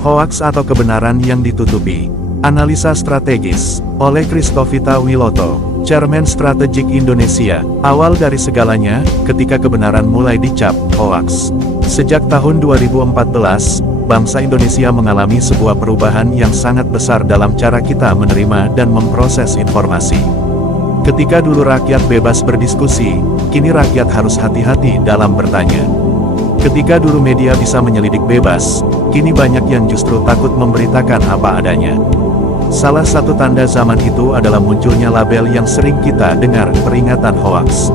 Hoaks atau kebenaran yang ditutupi. Analisa strategis, oleh Christovita Wiloto, Chairman Strategik Indonesia. Awal dari segalanya, ketika kebenaran mulai dicap hoaks. Sejak tahun 2014, bangsa Indonesia mengalami sebuah perubahan yang sangat besar dalam cara kita menerima dan memproses informasi. Ketika dulu rakyat bebas berdiskusi, kini rakyat harus hati-hati dalam bertanya. Ketika dulu media bisa menyelidik bebas, kini banyak yang justru takut memberitakan apa adanya. Salah satu tanda zaman itu adalah munculnya label yang sering kita dengar, peringatan hoaks.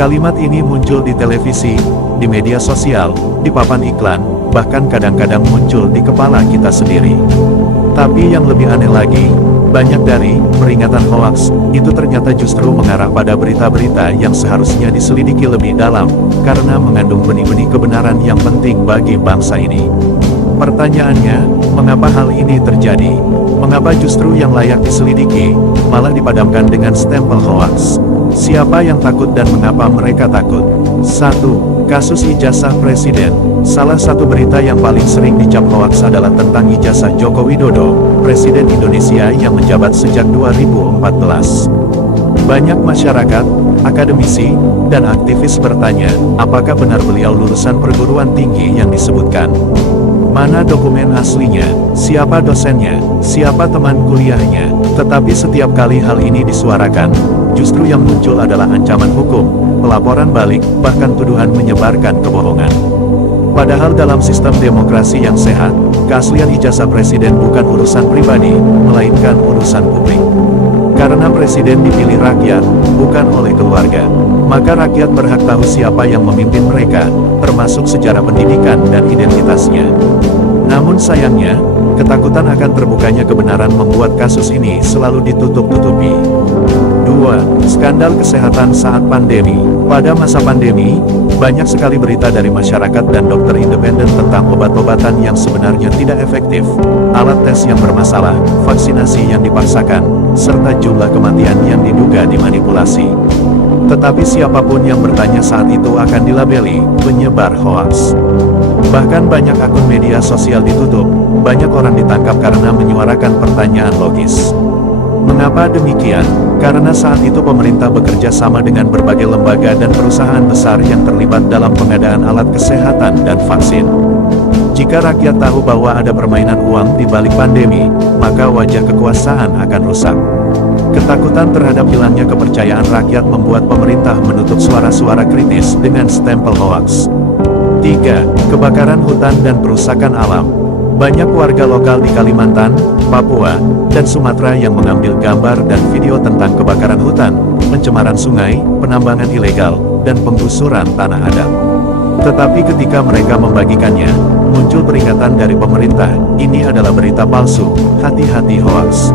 Kalimat ini muncul di televisi, di media sosial, di papan iklan, bahkan kadang-kadang muncul di kepala kita sendiri. Tapi yang lebih aneh lagi, banyak dari peringatan hoaks itu ternyata justru mengarah pada berita-berita yang seharusnya diselidiki lebih dalam, karena mengandung benih-benih kebenaran yang penting bagi bangsa ini. Pertanyaannya, mengapa hal ini terjadi? Mengapa justru yang layak diselidiki, malah dipadamkan dengan stempel hoaks? Siapa yang takut dan mengapa mereka takut? 1. Kasus ijazah Presiden. Salah satu berita yang paling sering dicap hoaks adalah tentang ijazah Joko Widodo, Presiden Indonesia yang menjabat sejak 2014. Banyak masyarakat, akademisi, dan aktivis bertanya, apakah benar beliau lulusan perguruan tinggi yang disebutkan? Mana dokumen aslinya? Siapa dosennya? Siapa teman kuliahnya? Tetapi setiap kali hal ini disuarakan, justru yang muncul adalah ancaman hukum, pelaporan balik, bahkan tuduhan menyebarkan kebohongan. Padahal dalam sistem demokrasi yang sehat, keaslian ijazah presiden bukan urusan pribadi, melainkan urusan publik. Karena presiden dipilih rakyat, bukan oleh keluarga, maka rakyat berhak tahu siapa yang memimpin mereka, termasuk sejarah pendidikan dan identitasnya. Namun sayangnya, ketakutan akan terbukanya kebenaran membuat kasus ini selalu ditutup-tutupi. 2. Skandal kesehatan saat pandemi. Pada masa pandemi, banyak sekali berita dari masyarakat dan dokter independen tentang obat-obatan yang sebenarnya tidak efektif, alat tes yang bermasalah, vaksinasi yang dipaksakan, serta jumlah kematian yang diduga dimanipulasi. Tetapi siapapun yang bertanya saat itu akan dilabeli penyebar hoaks. Bahkan banyak akun media sosial ditutup, banyak orang ditangkap karena menyuarakan pertanyaan logis. Mengapa demikian? Karena saat itu pemerintah bekerja sama dengan berbagai lembaga dan perusahaan besar yang terlibat dalam pengadaan alat kesehatan dan vaksin. Jika rakyat tahu bahwa ada permainan uang di balik pandemi, maka wajah kekuasaan akan rusak. Ketakutan terhadap hilangnya kepercayaan rakyat membuat pemerintah menutup suara-suara kritis dengan stempel hoaks. 3. Kebakaran hutan dan perusakan alam. Banyak warga lokal di Kalimantan, Papua, dan Sumatera yang mengambil gambar dan video tentang kebakaran hutan, pencemaran sungai, penambangan ilegal, dan penggusuran tanah adat. Tetapi ketika mereka membagikannya, muncul peringatan dari pemerintah, ini adalah berita palsu, hati-hati hoaks.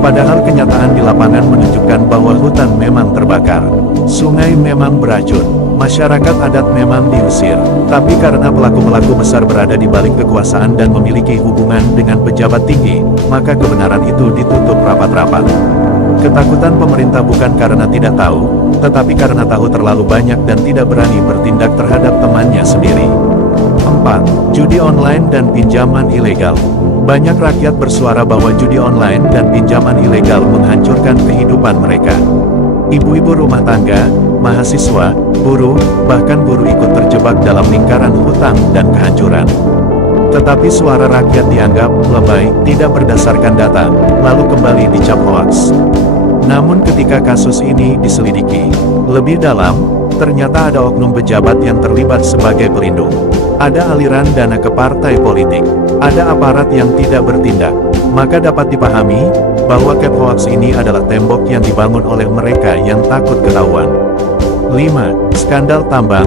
Padahal kenyataan di lapangan menunjukkan bahwa hutan memang terbakar, sungai memang beracun, masyarakat adat memang diusir. Tapi karena pelaku-pelaku besar berada di balik kekuasaan dan memiliki hubungan dengan pejabat tinggi, maka kebenaran itu ditutup rapat-rapat. Ketakutan pemerintah bukan karena tidak tahu, tetapi karena tahu terlalu banyak dan tidak berani bertindak terhadap temannya sendiri. 4. Judi online dan pinjaman ilegal. Banyak rakyat bersuara bahwa judi online dan pinjaman ilegal menghancurkan kehidupan mereka. Ibu-ibu rumah tangga, mahasiswa, buruh, bahkan buruh ikut terjebak dalam lingkaran hutang dan kehancuran. Tetapi suara rakyat dianggap lebay, tidak berdasarkan data, lalu kembali dicap hoaks. Namun ketika kasus ini diselidiki lebih dalam, ternyata ada oknum pejabat yang terlibat sebagai pelindung. Ada aliran dana ke partai politik, ada aparat yang tidak bertindak. Maka dapat dipahami bahwa cap hoaks ini adalah tembok yang dibangun oleh mereka yang takut ketahuan. 5. Skandal tambang,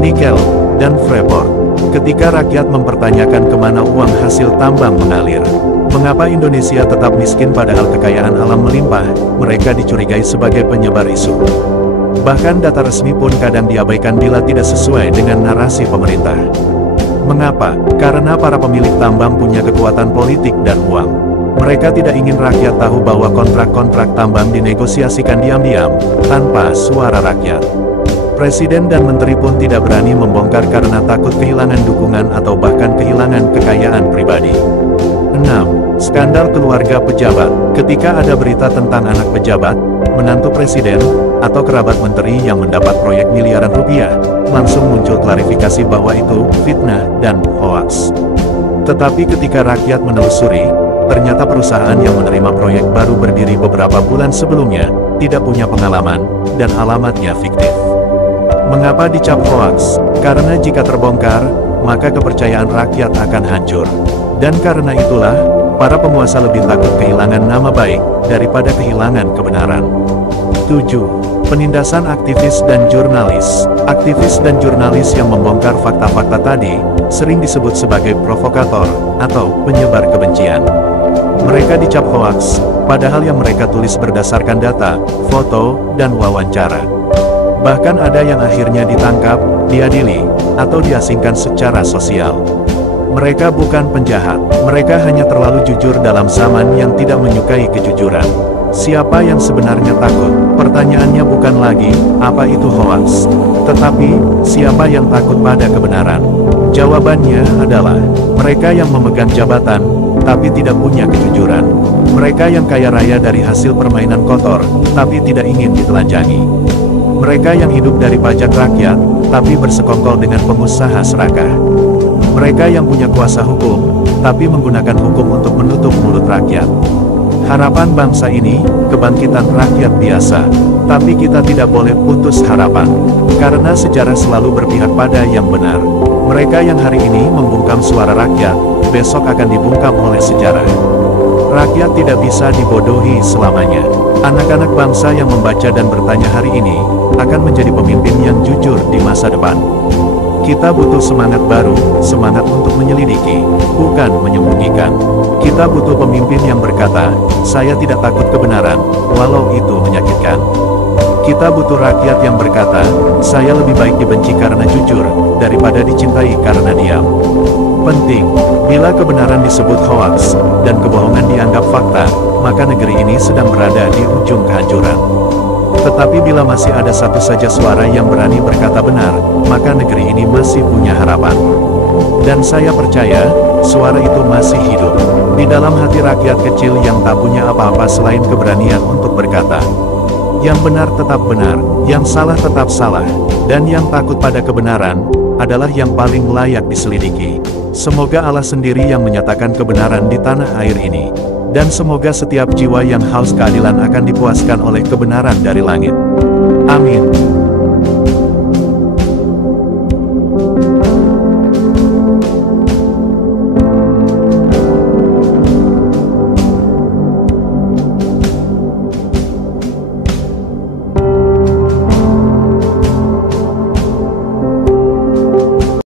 nikel, dan Freeport. Ketika rakyat mempertanyakan kemana uang hasil tambang mengalir, mengapa Indonesia tetap miskin padahal kekayaan alam melimpah, mereka dicurigai sebagai penyebar isu. Bahkan data resmi pun kadang diabaikan bila tidak sesuai dengan narasi pemerintah. Mengapa? Karena para pemilik tambang punya kekuatan politik dan uang. Mereka tidak ingin rakyat tahu bahwa kontrak-kontrak tambang dinegosiasikan diam-diam, tanpa suara rakyat. Presiden dan menteri pun tidak berani membongkar karena takut kehilangan dukungan atau bahkan kehilangan kekayaan pribadi. 6. Skandal keluarga pejabat. Ketika ada berita tentang anak pejabat, menantu presiden, atau kerabat menteri yang mendapat proyek miliaran rupiah, langsung muncul klarifikasi bahwa itu fitnah dan hoaks. Tetapi ketika rakyat menelusuri, ternyata perusahaan yang menerima proyek baru berdiri beberapa bulan sebelumnya, tidak punya pengalaman, dan alamatnya fiktif. Mengapa dicap hoaks? Karena jika terbongkar, maka kepercayaan rakyat akan hancur. Dan karena itulah, para penguasa lebih takut kehilangan nama baik, daripada kehilangan kebenaran. 7. Penindasan aktivis dan jurnalis. Aktivis dan jurnalis yang membongkar fakta-fakta tadi, sering disebut sebagai provokator, atau penyebar kebencian. Mereka dicap hoaks, padahal yang mereka tulis berdasarkan data, foto, dan wawancara. Bahkan ada yang akhirnya ditangkap, diadili, atau diasingkan secara sosial. Mereka bukan penjahat, mereka hanya terlalu jujur dalam zaman yang tidak menyukai kejujuran. Siapa yang sebenarnya takut? Pertanyaannya bukan lagi, apa itu hoaks? Tetapi, siapa yang takut pada kebenaran? Jawabannya adalah, mereka yang memegang jabatan, tapi tidak punya kejujuran. Mereka yang kaya raya dari hasil permainan kotor, tapi tidak ingin ditelanjangi. Mereka yang hidup dari pajak rakyat, tapi bersekongkol dengan pengusaha serakah. Mereka yang punya kuasa hukum, tapi menggunakan hukum untuk menutup mulut rakyat. Harapan bangsa ini, kebangkitan rakyat biasa. Tapi kita tidak boleh putus harapan. Karena sejarah selalu berpihak pada yang benar. Mereka yang hari ini membungkam suara rakyat, besok akan dibungkam oleh sejarah. Rakyat tidak bisa dibodohi selamanya. Anak-anak bangsa yang membaca dan bertanya hari ini, akan menjadi pemimpin yang jujur di masa depan. Kita butuh semangat baru, semangat untuk menyelidiki, bukan menyembunyikan. Kita butuh pemimpin yang berkata, saya tidak takut kebenaran, walau itu menyakitkan. Kita butuh rakyat yang berkata, saya lebih baik dibenci karena jujur, daripada dicintai karena diam. Penting, bila kebenaran disebut hoaks, dan kebohongan dianggap fakta, maka negeri ini sedang berada di ujung kehancuran. Tetapi bila masih ada satu saja suara yang berani berkata benar, maka negeri ini masih punya harapan. Dan saya percaya, suara itu masih hidup di dalam hati rakyat kecil yang tak punya apa-apa selain keberanian untuk berkata. Yang benar tetap benar, yang salah tetap salah, dan yang takut pada kebenaran, adalah yang paling layak diselidiki. Semoga Allah sendiri yang menyatakan kebenaran di tanah air ini. Dan semoga setiap jiwa yang haus keadilan akan dipuaskan oleh kebenaran dari langit. Amin.